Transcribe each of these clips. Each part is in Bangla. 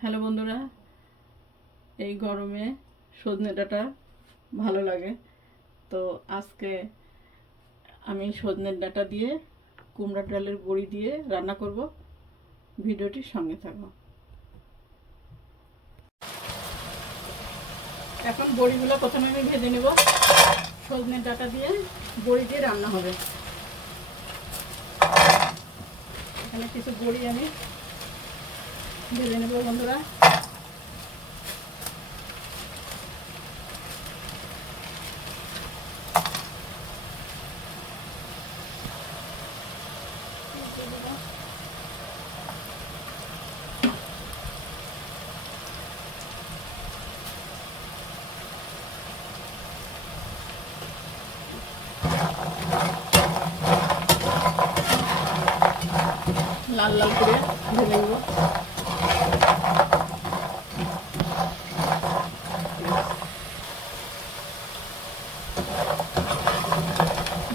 হ্যালো বন্ধুরা, এই গরমে সজনে ডাঁটা ভালো লাগে। তো আজকে আমি সজনের ডাঁটা দিয়ে কুমড়ার ডালের বড়ি দিয়ে রান্না করব। ভিডিওটির সঙ্গে থাকবো। এখন বড়িগুলো প্রথমে আমি ভেজে নেব। সজনের ডাঁটা দিয়ে বড়ি দিয়ে রান্না হবে। এখানে কিছু বড়ি আমি ভেজে নেব বন্ধুরা। লাল লাল করে ভেজে নেব।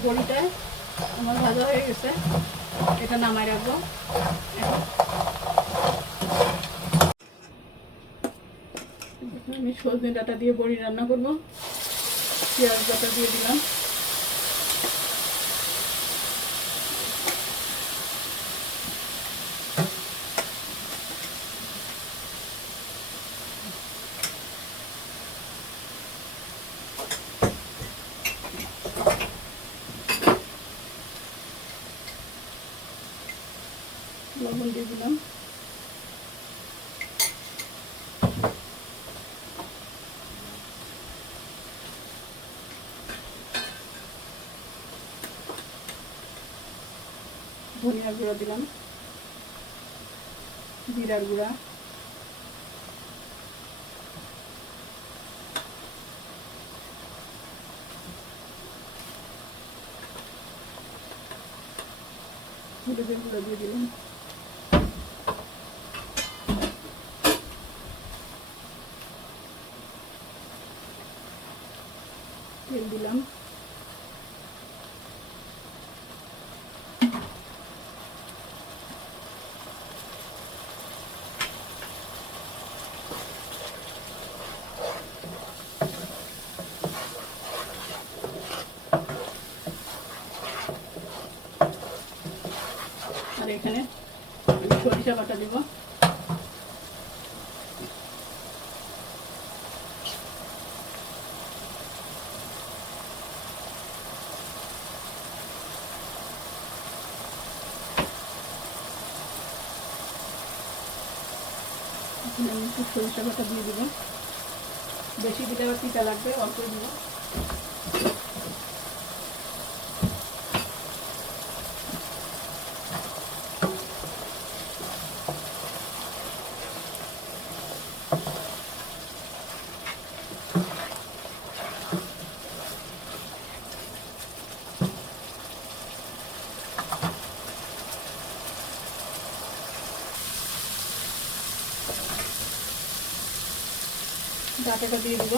বড়িটা আমার ভাজা হয়ে গেছে, এটা নামাই রাখবো। আমি সজনে ডাঁটা দিয়ে বড়ি রান্না করবো। পেঁয়াজ বাটা দিয়ে দিলাম। লবণ দিয়ে দিলাম। ধনিয়ার গুঁড়া দিলাম, জিরার গুঁড়া, হলুদের গুঁড়া দিয়ে দিলাম। তেল দিলাম। আর এখানে সরিষা বাটা দেব। আমি একটু সরিষা বাটা দিয়ে দেবো। বেশি দিলে আবার তিতা লাগবে, অল্প দেবো। ডাঁটাটা দিয়ে দেবো।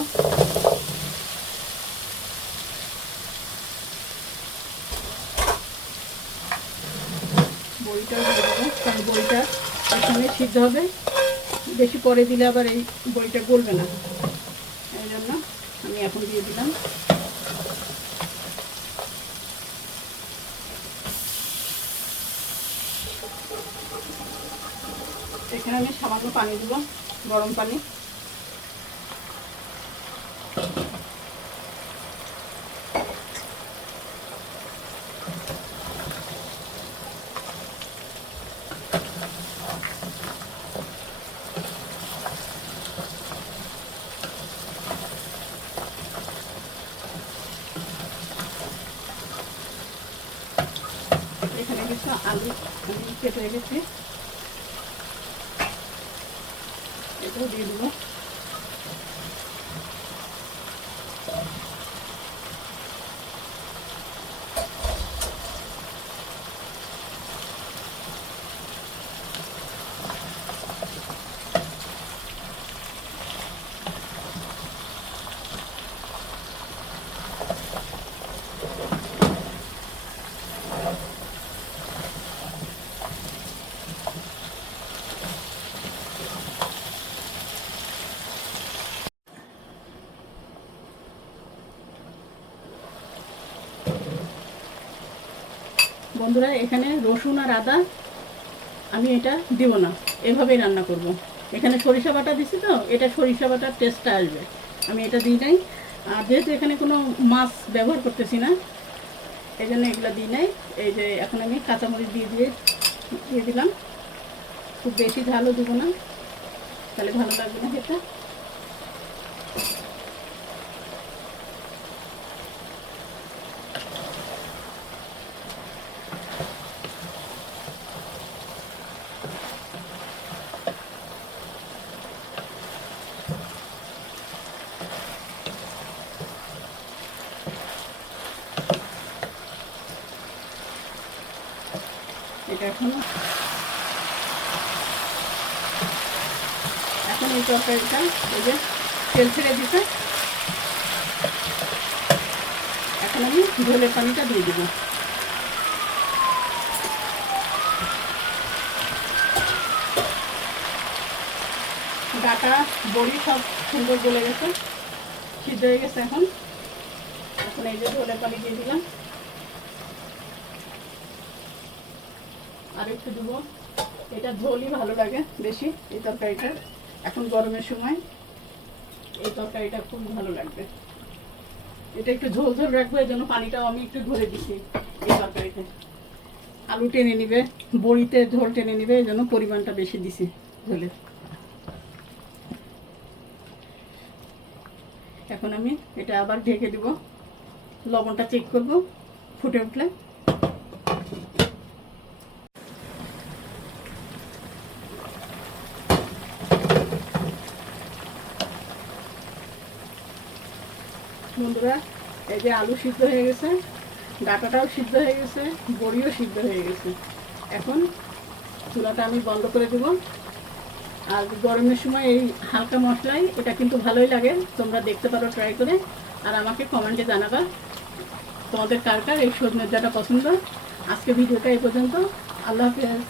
বড়িটাও দিয়ে দেবো, কারণ বড়িটা এখানে সিদ্ধ হবে। বেশি পরে দিলে আবার এই বড়িটা গলবে না, এই জন্য আমি এখন দিয়ে দিলাম। এখানে আমি সামান্য পানি দেব, গরম পানি। এখানে কিছু আলু আমি কেটে রেখেছি, এটাও দিয়ে দেবো। বন্ধুরা এখানে রসুন আর আদা আমি এটা দিব না, এভাবেই রান্না করব। এখানে সরিষা বাটা দিছি তো, এটা সরিষা বাটার টেস্টটা আসবে, আমি এটা দিই নাই। আর যেহেতু এখানে কোনো মাছ ব্যবহার করতেছি না, এই জন্য এগুলো দিই নাই। এই যে এখন আমি কাঁচামরিচ দিয়ে দিলাম। খুব বেশি ঝালও দিব না, তাহলে ভালো লাগবে না খেতে। এটা এখন এই তরকারিটা এই যে তেল ছেড়ে দিতে, এখন আমি ঝোলের পানিটা দিয়ে দিব। ডাটা বড়ি সব সুন্দর গলে গেছে, সিদ্ধ হয়ে গেছে। এখন এই যে ঝোলের পানি দিয়ে দিলাম, আর একটু দেবো। এটা ঝোলই ভালো লাগে বেশি এই তরকারিটা। এখন গরমের সময় এই তরকারিটা খুব ভালো লাগবে। এটা একটু ঝোল ঝোল রাখবো, এই জন্য পানিটাও আমি একটু ধরে দিচ্ছি। এই তরকারিতে আলু টেনে নিবে, বড়িতে ঝোল টেনে নিবে, এই জন্য পরিমাণটা বেশি দিছি ঝোলের। এখন আমি এটা আবার ঢেকে দিব, লবণটা চেক করব, ফুটে উঠলে। বন্ধুরা এই যে আলু সিদ্ধ হয়ে গেছে, ডাটাটাও সিদ্ধ হয়ে গেছে, বড়িও সিদ্ধ হয়ে গেছে। এখন চুলাটা আমি বন্ধ করে দেব। আর গরমের সময় এই হালকা মশলাই এটা কিন্তু ভালোই লাগে, তোমরা দেখতে পারো ট্রাই করে। আর আমাকে কমেন্টে জানাবা তোমাদের কার কার এই সজনের ডাঁটা পছন্দ। আজকে ভিডিওটা এই পর্যন্ত। আল্লাহ হাফেজ।